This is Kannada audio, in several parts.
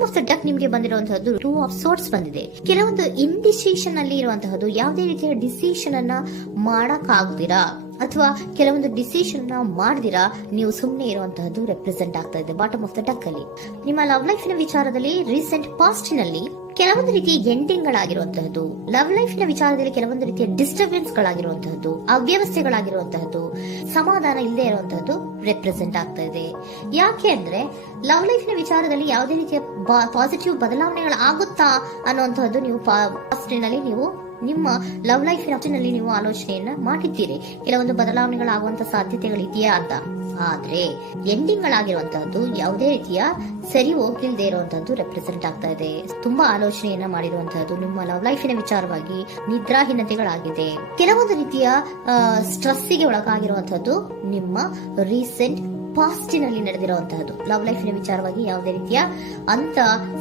ಬಾಟಮ್ ಆಫ್ ದ ಡಕ್ ನಿಮಗೆ ಬಂದಿರುವಂತಹದ್ದು ಟೂ ಆಫ್ ಸೋರ್ಟ್ಸ್ ಬಂದಿದೆ. ಕೆಲವೊಂದು ಇಂಡಿಸಿಷನ್ ಅಲ್ಲಿ ಇರುವಂತಹದ್ದು, ಯಾವುದೇ ರೀತಿಯ ಡಿಸಿಷನ್ ಅನ್ನ ಮಾಡಕ್ ಆಗ್ದಿರಾ ಅಥವಾ ಕೆಲವೊಂದು ಡಿಸಿಷನ್ ಮಾಡ್ದಿರಾ ನೀವು ಸುಮ್ಮನೆ ಇರುವಂತಹದ್ದು ರೆಪ್ರೆಸೆಂಟ್ ಆಗ್ತಾ ಇದೆ ಬಾಟಮ್ ಆಫ್ ದ ಡಕ್ ಅಲ್ಲಿ. ನಿಮ್ಮ ಲವ್ ಲೈಫ್ ನ ವಿಚಾರದಲ್ಲಿ ರೀಸೆಂಟ್ ಪಾಸ್ಟ್ ನಲ್ಲಿ ಕೆಲವೊಂದು ರೀತಿಯ ಎಂಡಿಂಗ್ ಗಳಾಗಿರುವಂತಹದ್ದು, ಲವ್ ಲೈಫ್ ನ ವಿಚಾರದಲ್ಲಿ ಕೆಲವೊಂದು ರೀತಿಯ ಡಿಸ್ಟರ್ಬೆನ್ಸ್ ಗಳಾಗಿರುವಂತಹದ್ದು, ಅವ್ಯವಸ್ಥೆಗಳಾಗಿರುವಂತಹದ್ದು, ಸಮಾಧಾನ ಇಲ್ಲದೆ ಇರುವಂತಹದ್ದು ರೆಪ್ರೆಸೆಂಟ್ ಆಗ್ತಾ ಇದೆ. ಯಾಕೆ ಅಂದ್ರೆ ಲವ್ ಲೈಫ್ ನ ವಿಚಾರದಲ್ಲಿ ಯಾವುದೇ ರೀತಿಯ ಪಾಸಿಟಿವ್ ಬದಲಾವಣೆಗಳಾಗುತ್ತಾ ಅನ್ನುವಂತಹದ್ದು ನೀವು ಪಾಸ್ಟ್ ನಲ್ಲಿ ನೀವು ನಿಮ್ಮ ಲವ್ ಲೈಫ್ ನಲ್ಲಿ ನೀವು ಆಲೋಚನೆಯನ್ನ ಮಾಡಿದ್ದೀರಿ, ಕೆಲವೊಂದು ಬದಲಾವಣೆಗಳಾಗುವಂತ ಸಾಧ್ಯತೆಗಳಿದೆಯಾ ಅಂತ. ಆದ್ರೆ ಎಂಡಿಂಗ್ ಗಳಾಗಿರುವಂತಹದ್ದು ಯಾವುದೇ ರೀತಿಯ ಸರಿ ಹೋಗ್ಲಿಲ್ಲದೆ ಇರುವಂತಹದ್ದು ರೆಪ್ರೆಸೆಂಟ್ ಆಗ್ತಾ ಇದೆ. ತುಂಬಾ ಆಲೋಚನೆಯನ್ನ ಮಾಡಿರುವಂತಹದ್ದು ನಿಮ್ಮ ಲವ್ ಲೈಫಿನ ವಿಚಾರವಾಗಿ ನಿದ್ರಾಹೀನತೆಗಳಾಗಿದೆ. ಕೆಲವೊಂದು ರೀತಿಯ ಸ್ಟ್ರೆಸ್ಸಿಗೆ ಒಳಗಾಗಿರುವಂತಹದ್ದು ನಿಮ್ಮ ರೀಸೆಂಟ್ ಪಾಸ್ಟಿನಲ್ಲಿ ನಡೆದಿರುವಂತಹದ್ದು. ಲವ್ ಲೈಫಿನ ವಿಚಾರವಾಗಿ ಯಾವುದೇ ರೀತಿಯ ಅಂತ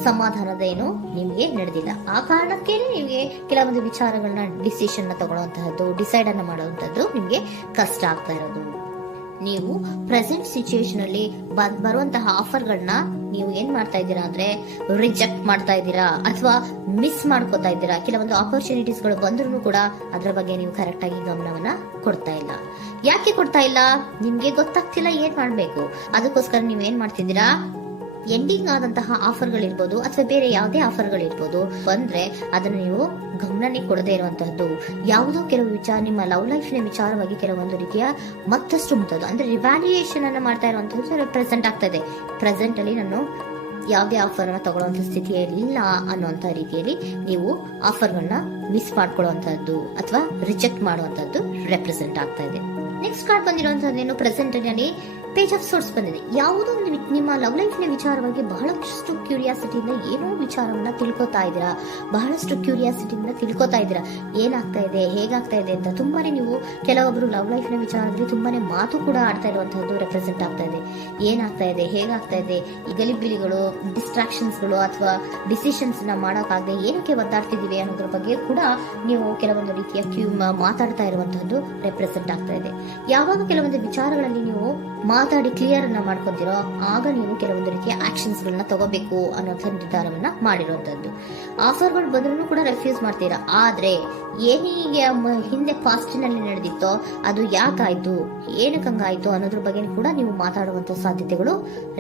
ಸಮಾಧಾನದ ಏನು ನಿಮಗೆ ನಡೆದಿಲ್ಲ. ಆ ಕಾರಣಕ್ಕೆ ನಿಮಗೆ ಕೆಲವೊಂದು ವಿಚಾರಗಳನ್ನ ಡಿಸಿಷನ್ ತಗೊಳ್ಳುವಂತಹದ್ದು, ಡಿಸೈಡ್ ಅನ್ನ ಮಾಡುವಂತಹದ್ದು ನಿಮಗೆ ಕಷ್ಟ ಆಗ್ತಾ ಇರೋದು. ನೀವು ಪ್ರೆಸೆಂಟ್ ಸಿಚುಯೇಷನ್ ಅಲ್ಲಿ ಬರುವಂತಹ ಆಫರ್ಗಳನ್ನ ನೀವು ಏನ್ ಮಾಡ್ತಾ ಇದ್ದೀರಾ ಅಂದ್ರೆ ರಿಜೆಕ್ಟ್ ಮಾಡ್ತಾ ಇದ್ದೀರಾ ಅಥವಾ ಮಿಸ್ ಮಾಡ್ಕೋತಾ ಇದ್ದೀರಾ. ಕೆಲವೊಂದು ಆಪರ್ಚುನಿಟೀಸ್ ಗಳು ಬಂದ್ರೂ ಕೂಡ ಅದರ ಬಗ್ಗೆ ನೀವು ಕರೆಕ್ಟ್ ಆಗಿ ಗಮನವನ್ನ ಕೊಡ್ತಾ ಇಲ್ಲ. ಯಾಕೆ ಕೊಡ್ತಾ ಇಲ್ಲ? ನಿಮ್ಗೆ ಗೊತ್ತಾಗ್ತಿಲ್ಲ ಏನ್ ಮಾಡ್ಬೇಕು. ಅದಕ್ಕೋಸ್ಕರ ನೀವ್ ಏನ್ ಮಾಡ್ತಿದ್ದೀರಾ, ಎಂಡಿಂಗ್ ಆದಂತಹ ಆಫರ್ಗಳಿರ್ಬೋದು ಅಥವಾ ಬೇರೆ ಯಾವುದೇ ಆಫರ್ಗಳಿರ್ಬೋದು ಬಂದ್ರೆ ಅದನ್ನ ನೀವು ಗಮನನೇ ಕೊಡದೇ ಇರುವಂತಹದ್ದು. ಯಾವುದೋ ಕೆಲವು ವಿಚಾರ ನಿಮ್ಮ ಲವ್ ಲೈಫ್ ನ ವಿಚಾರವಾಗಿ ಕೆಲವೊಂದು ರೀತಿಯ ಮತ್ತಷ್ಟು ಮುಟ್ಟೋದು ಅಂದ್ರೆ ರಿವ್ಯಾಲ್ಯೂಯೇಷನ್ ಅನ್ನ ಮಾಡ್ತಾ ಇರುವಂತಹದ್ದು ಪ್ರೆಸೆಂಟ್ ಆಗ್ತಾ ಇದೆ. ಪ್ರೆಸೆಂಟ್ ಅಲ್ಲಿ ನಾನು ಯಾವುದೇ ಆಫರ್ ಅನ್ನ ತಗೊಳ್ಳುವಂತ ಸ್ಥಿತಿಯಲ್ಲಿ ಇಲ್ಲ ಅನ್ನುವಂತ ರೀತಿಯಲ್ಲಿ ನೀವು ಆಫರ್ಗಳನ್ನ ಮಿಸ್ ಮಾಡ್ಕೊಳ್ಳುವಂತಹದ್ದು ಅಥವಾ ರಿಜೆಕ್ಟ್ ಮಾಡುವಂತಹದ್ದು ರೆಪ್ರೆಸೆಂಟ್ ಆಗ್ತಾ ಇದೆ. ನೆಕ್ಸ್ಟ್ ಕಾರ್ಡ್ ಬಂದಿರುವಂತಹದ್ದೇನು, ಪ್ರೆಸೆಂಟ್ ನಲ್ಲಿ ಪೇಜ್ ಆಫ್ ಸೋರ್ಟ್ಸ್ ಬಂದಿದೆ. ಯಾವುದೋ ಒಂದು ನಿಮ್ಮ ಲವ್ ಲೈಫ್ ನ ವಿಚಾರವಾಗಿ ಬಹಳಷ್ಟು ಕ್ಯೂರಿಯಾಸಿಟಿಯಿಂದ ಏನೋ ವಿಚಾರವನ್ನ ತಿಳ್ಕೊತಾ ಇದ್ದೀರಾ, ಬಹಳಷ್ಟು ಕ್ಯೂರಿಯಾಸಿಟಿಯಿಂದ ತಿಳ್ಕೊತಾ ಇದ್ದೀರಾ ಏನಾಗ್ತಾ ಇದೆ, ಹೇಗಾಗ್ತಾ ಇದೆ ಅಂತ. ತುಂಬಾನೇ ನೀವು ಕೆಲವೊಬ್ರು ಲವ್ ಲೈಫ್ ನ ವಿಚಾರದಲ್ಲಿ ತುಂಬಾನೇ ಮಾತು ಕೂಡ ಆಡ್ತಾ ಇರುವಂತಹದ್ದು ರೆಪ್ರೆಸೆಂಟ್ ಆಗ್ತಾ ಇದೆ. ಏನಾಗ್ತಾ ಇದೆ, ಹೇಗಾಗ್ತಾ ಇದೆ, ಈ ಗಲಿಬಿಲಿಗಳು, ಡಿಸ್ಟ್ರಾಕ್ಷನ್ಸ್ ಗಳು ಅಥವಾ ಡಿಸಿಷನ್ಸ್ ನ ಮಾಡೋಕ್ಕಾಗದೆ ಏನಕ್ಕೆ ಒದ್ದಾಡ್ತಿದೀವಿ ಅನ್ನೋದ್ರ ಬಗ್ಗೆ ಕೂಡ ನೀವು ಕೆಲವೊಂದು ರೀತಿಯ ಮಾತಾಡ್ತಾ ಇರುವಂತಹದ್ದು ರೆಪ್ರೆಸೆಂಟ್ ಆಗ್ತಾ ಇದೆ. ಯಾವಾಗ ಕೆಲವೊಂದು ವಿಚಾರಗಳಲ್ಲಿ ನೀವು ಮಾತಾಡಿ ಕ್ಲಿಯರ್ ಅನ್ನ ಮಾಡ್ಕೊತಿರೋ ಆಗ ನೀವು ಕೆಲವೊಂದು ರೀತಿಯ ಆಕ್ಷನ್ಸ್ ಗಳನ್ನ ತಗೋಬೇಕು ಅನ್ನೋ ನಿರ್ಧಾರವನ್ನ ಮಾಡಿರುವಂತದ್ದು. ಆಫರ್ಗಳು ಬಂದ್ರೂ ಕೂಡ ರೆಫ್ಯೂಸ್ ಮಾಡ್ತೀರಾ. ಆದ್ರೆ ಏನೀಗ ಹಿಂದೆ ಪಾಸ್ಟ್ ನಲ್ಲಿ ನಡೆದಿತ್ತೋ ಅದು ಯಾಕಾಯ್ತು, ಏನಕ್ಕೆ ಹಂಗಾಯ್ತು ಅನ್ನೋದ್ರ ಬಗ್ಗೆ ಕೂಡ ನೀವು ಮಾತಾಡುವಂತ ಸಾಧ್ಯತೆಗಳು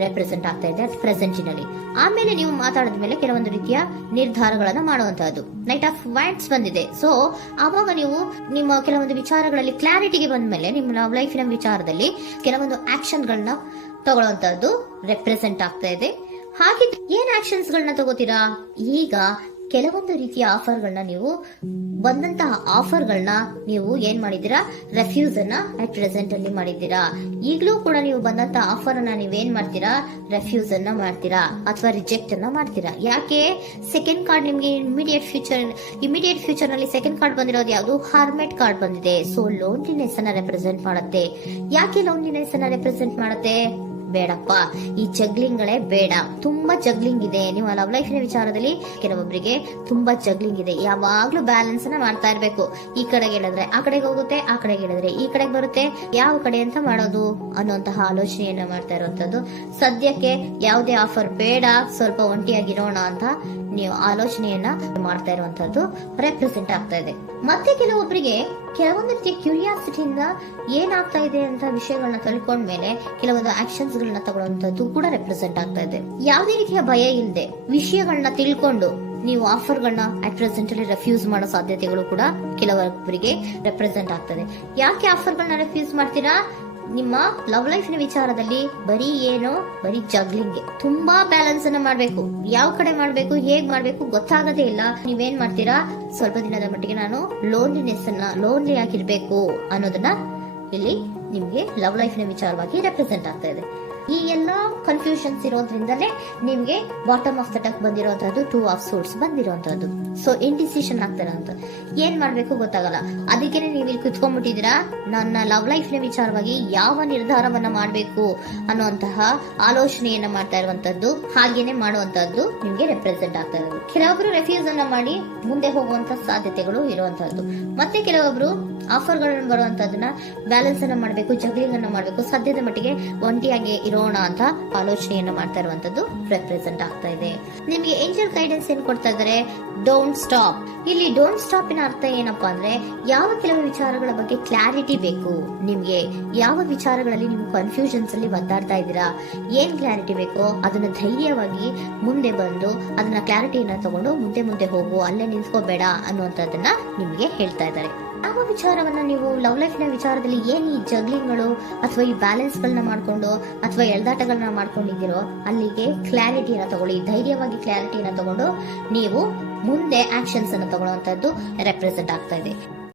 ರೆಪ್ರೆಸೆಂಟ್ ಆಗ್ತಾ ಇದೆ ಅಟ್ ಪ್ರೆಸೆಂಟಿನಲ್ಲಿ. ಆಮೇಲೆ ನೀವು ಮಾತಾಡಿದ ಮೇಲೆ ಕೆಲವೊಂದು ರೀತಿಯ ನಿರ್ಧಾರಗಳನ್ನ ಮಾಡುವಂತಹದ್ದು. ನೈಟ್ ಆಫ್ ವೈಟ್ಸ್ ಬಂದಿದೆ. ಸೊ ಆವಾಗ ನೀವು ನಿಮ್ಮ ಕೆಲವೊಂದು ವಿಚಾರಗಳಲ್ಲಿ ಕ್ಲಾರಿಟಿಗೆ ಬಂದ ಮೇಲೆ ನಿಮ್ಮ ಲವ್ ಲೈಫಿನ ವಿಚಾರದಲ್ಲಿ ಕೆಲವೊಂದು ಆಕ್ಷನ್ ಗಳನ್ನ ತಗೊಳ್ಳುವಂತಹದ್ದು ರೆಪ್ರೆಸೆಂಟ್ ಆಗ್ತಾ ಇದೆ. ಹಾಗೆ ಏನ್ ಆಕ್ಷನ್ಸ್ ಗಳನ್ನ ತಗೋತೀರಾ? ಈಗ ಕೆಲವೊಂದು ರೀತಿಯ ಆಫರ್ಗಳನ್ನ ನೀವು ಬಂದಂತಹ ಆಫರ್ಗಳನ್ನ ನೀವು ಏನ್ ಮಾಡಿದೀರಾ, ರೆಫ್ಯೂಸ್ ಅನ್ನ ಅಟ್ ಪ್ರೆಸೆಂಟ್ ಅಲ್ಲಿ ಮಾಡಿದ್ದೀರಾ. ಈಗಲೂ ಕೂಡ ನೀವು ಬಂದಂತಹ ಆಫರ್ ಅನ್ನ ನೀವೇನ್ ಮಾಡ್ತೀರಾ, ರೆಫ್ಯೂಸ್ ಅನ್ನ ಮಾಡ್ತೀರಾ ಅಥವಾ ರಿಜೆಕ್ಟ್ ಅನ್ನ ಮಾಡ್ತೀರಾ. ಯಾಕೆ? ಸೆಕೆಂಡ್ ಕಾರ್ಡ್ ನಿಮ್ಗೆ ಇಮಿಡಿಯೇಟ್ ಫ್ಯೂಚರ್ ನಲ್ಲಿ ಸೆಕೆಂಡ್ ಕಾರ್ಡ್ ಬಂದಿರೋದು ಯಾವುದು, ಹಾರ್ಮೆಟ್ ಕಾರ್ಡ್ ಬಂದಿದೆ. ಸೊ ಲೋನ್ಲಿನೆಸ್ ಅನ್ನ ರೆಪ್ರೆಸೆಂಟ್ ಮಾಡುತ್ತೆ. ಯಾಕೆ ಲೋನ್ಲಿನೆಸ್ ಅನ್ನ ರೆಪ್ರೆಸೆಂಟ್ ಮಾಡುತ್ತೆ? ಬೇಡಪ್ಪ, ಈ ಜಗ್ಲಿಂಗ್ ಗಳೇ ಬೇಡ. ತುಂಬಾ ಜಗ್ಲಿಂಗ್ ಇದೆ ನಿಮ್ಮ ಲವ್ ಲೈಫ್ ನ ವಿಚಾರದಲ್ಲಿ. ಕೆಲವೊಬ್ಬರಿಗೆ ತುಂಬಾ ಜಗ್ಲಿಂಗ್ ಇದೆ. ಯಾವಾಗ್ಲೂ ಬ್ಯಾಲೆನ್ಸ್ ಅನ್ನ ಮಾಡ್ತಾ ಇರ್ಬೇಕು. ಈ ಕಡೆಗೆ ಹೇಳಿದ್ರೆ ಆ ಕಡೆಗೆ ಹೋಗುತ್ತೆ, ಆ ಕಡೆಗೆ ಹೇಳಿದ್ರೆ ಈ ಕಡೆಗೆ ಬರುತ್ತೆ. ಯಾವ ಕಡೆ ಅಂತ ಮಾಡೋದು ಅನ್ನುವಂತಹ ಆಲೋಚನೆಯನ್ನ ಮಾಡ್ತಾ ಇರುವಂತದ್ದು. ಸದ್ಯಕ್ಕೆ ಯಾವುದೇ ಆಫರ್ ಬೇಡ, ಸ್ವಲ್ಪ ಒಂಟಿಯಾಗಿರೋಣ ಅಂತ ನೀವು ಆಲೋಚನೆಯನ್ನ ಮಾಡ್ತಾ ಇರುವಂತದ್ದು ರೆಪ್ರೆಸೆಂಟ್ ಆಗ್ತಾ ಇದೆ. ಮತ್ತೆ ಕೆಲವೊಬ್ಬರಿಗೆ ಕೆಲವೊಂದು ರೀತಿಯ ಕ್ಯೂರಿಯಾಸಿಟಿಯಿಂದ ಏನಾಗ್ತಾ ಇದೆ ಅಂತ ವಿಷಯಗಳನ್ನ ತಿಳ್ಕೊಂಡ್ಮೇಲೆ ಕೆಲವೊಂದು ಆಕ್ಷನ್ಸ್ ಗಳನ್ನ ತಗೊಳ್ಳುವಂತದ್ದು ಕೂಡ ರೆಪ್ರೆಸೆಂಟ್ ಆಗ್ತಾ ಇದೆ. ಯಾವುದೇ ರೀತಿಯ ಭಯ ಇಲ್ಲದೆ ವಿಷಯಗಳನ್ನ ತಿಳ್ಕೊಂಡು ನೀವು ಆಫರ್ಗಳನ್ನ ಅಟ್ ಪ್ರೆಸೆಂಟ್ ಅಲ್ಲಿ ರೆಫ್ಯೂಸ್ ಮಾಡೋ ಸಾಧ್ಯತೆಗಳು ಕೂಡ ಕೆಲವೊಬ್ಬರಿಗೆ ರೆಪ್ರೆಸೆಂಟ್ ಆಗ್ತದೆ. ಯಾಕೆ ಆಫರ್ಗಳನ್ನ ರೆಫ್ಯೂಸ್ ಮಾಡ್ತೀರಾ? ನಿಮ್ಮ ಲವ್ ಲೈಫ್ ನ ವಿಚಾರದಲ್ಲಿ ಬರೀ ಜಗ್ಲಿಂಗ್, ತುಂಬಾ ಬ್ಯಾಲೆನ್ಸ್ ಅನ್ನ ಮಾಡ್ಬೇಕು. ಯಾವ ಕಡೆ ಮಾಡ್ಬೇಕು, ಹೇಗ್ ಮಾಡ್ಬೇಕು ಗೊತ್ತಾಗದೇ ಇಲ್ಲ. ನೀವೇನ್ ಮಾಡ್ತೀರಾ, ಸ್ವಲ್ಪ ದಿನದ ಮಟ್ಟಿಗೆ ನಾನು ಲೋನ್ಲಿ ಆಗಿರ್ಬೇಕು ಅನ್ನೋದನ್ನ ಇಲ್ಲಿ ನಿಮ್ಗೆ ಲವ್ ಲೈಫ್ ನ ವಿಚಾರವಾಗಿ ರೆಪ್ರೆಸೆಂಟ್ ಆಗ್ತಾ ಇದೆ. ಈ ಎಲ್ಲಾ ಕನ್ಫ್ಯೂಷನ್ಸ್ ಇರೋದ್ರಿಂದಲೇ ನಿಮ್ಗೆ ಬಾಟಮ್ ಆಫ್ ದ ಡಕ್ ಬಂದಿರುವಂತಹದ್ದು, ಟೂ ಆಫ್ ಸೋರ್ಟ್ಸ್ ಬಂದಿರುವಂತಹದ್ದು. ಸೊ ಇಂಡಿಸಿಷನ್ ಆಗ್ತಾರೆ ಅಂತ ಏನ್ ಮಾಡ್ಬೇಕು ಗೊತ್ತಾಗಲ್ಲ. ಅದಕ್ಕೆ ನೀವು ಇಲ್ಲಿ ಕುತ್ಕೊಂಡ್ಬಿಟ್ಟಿದ್ದೀರಾ, ನನ್ನ ಲವ್ ಲೈಫ್ ನ ವಿಚಾರವಾಗಿ ಯಾವ ನಿರ್ಧಾರವನ್ನ ಮಾಡ್ಬೇಕು ಅನ್ನುವಂತಹ ಆಲೋಚನೆಯನ್ನ ಮಾಡ್ತಾ ಇರುವಂತದ್ದು, ಹಾಗೇನೆ ಮಾಡುವಂತಹದ್ದು ನಿಮ್ಗೆ ರೆಪ್ರೆಸೆಂಟ್ ಆಗ್ತಾ ಇರೋದು. ಕೆಲವೊಬ್ರು ರೆಫ್ಯೂಸ್ ಅನ್ನ ಮಾಡಿ ಮುಂದೆ ಹೋಗುವಂತ ಸಾಧ್ಯತೆಗಳು ಇರುವಂತಹದ್ದು. ಮತ್ತೆ ಕೆಲವೊಬ್ರು ಆಫರ್ಗಳನ್ನು ಬರುವಂತದನ್ನ ಬ್ಯಾಲೆನ್ಸ್ ಅನ್ನ ಮಾಡಬೇಕು, ಜಗ್ಲಿಂಗ್ ಅನ್ನ ಮಾಡಬೇಕು, ಸದ್ಯದ ಮಟ್ಟಿಗೆ ಒಂಟಿಯಾಗಿ ಇರೋಣ ಅಂತ ಆಲೋಚನೆಯನ್ನ ಮಾಡ್ತಾ ಇರುವಂತದ್ದು ರೆಪ್ರೆಸೆಂಟ್ ಆಗ್ತಾ ಇದೆ. ನಿಮಗೆ ಏಂಜಲ್ ಗೈಡೆನ್ಸ್ ಏನ್ ಕೊಡ್ತಾ ಇದ್ದಾರೆ? Don't stop. ಇಲ್ಲಿ ಡೋಂಟ್ ಸ್ಟಾಪ್ ಇನ ಅರ್ಥ ಏನಪ್ಪಾ ಅಂದ್ರೆ, ಯಾವ ಕೆಲವು ವಿಚಾರಗಳ ಬಗ್ಗೆ ಕ್ಲಾರಿಟಿ ಬೇಕು ನಿಮ್ಗೆ, ಯಾವ ವಿಚಾರಗಳಲ್ಲಿ ನೀವು ಕನ್ಫ್ಯೂಷನ್ಸ್ ಅಲ್ಲಿ ಒದ್ದಾಡ್ತಾ ಇದ್ದೀರಾ, ಏನ್ ಕ್ಲಾರಿಟಿ ಬೇಕೋ ಅದನ್ನ ಧೈರ್ಯವಾಗಿ ಮುಂದೆ ಬಂದು ಅದನ್ನ ಕ್ಲಾರಿಟಿಯನ್ನ ತಗೊಂಡು ಮುಂದೆ ಹೋಗು, ಅಲ್ಲೇ ನಿಲ್ಸ್ಕೋಬೇಡ ಅನ್ನುವಂಥದ್ದನ್ನ ನಿಮ್ಗೆ ಹೇಳ್ತಾ ಇದ್ದಾರೆ. ಯಾವ ವಿಚಾರವನ್ನ ನೀವು ಲವ್ ಲೈಫ್ ನ ವಿಚಾರದಲ್ಲಿ ಏನ್ ಈ ಜಗ್ಲಿಂಗ್ಗಳು ಅಥವಾ ಈ ಬ್ಯಾಲೆನ್ಸ್ ಗಳನ್ನ ಮಾಡ್ಕೊಂಡು ಅಥವಾ ಎಳ್ದಾಟಗಳನ್ನ ಮಾಡ್ಕೊಂಡಿದ್ದೀರೋ ಅಲ್ಲಿಗೆ ಕ್ಲಾರಿಟಿಯನ್ನ ತಗೊಳ್ಳಿ, ಧೈರ್ಯವಾಗಿ ಕ್ಲಾರಿಟಿಯನ್ನ ತಗೊಂಡು ನೀವು ಮುಂದೆ ಆಕ್ಷನ್ಸ್ ಅನ್ನು ತಗೊಳ್ಳುವಂತದ್ದು ರೆಪ್ರೆಸೆಂಟ್ ಆಗ್ತಾ ಇದೆ.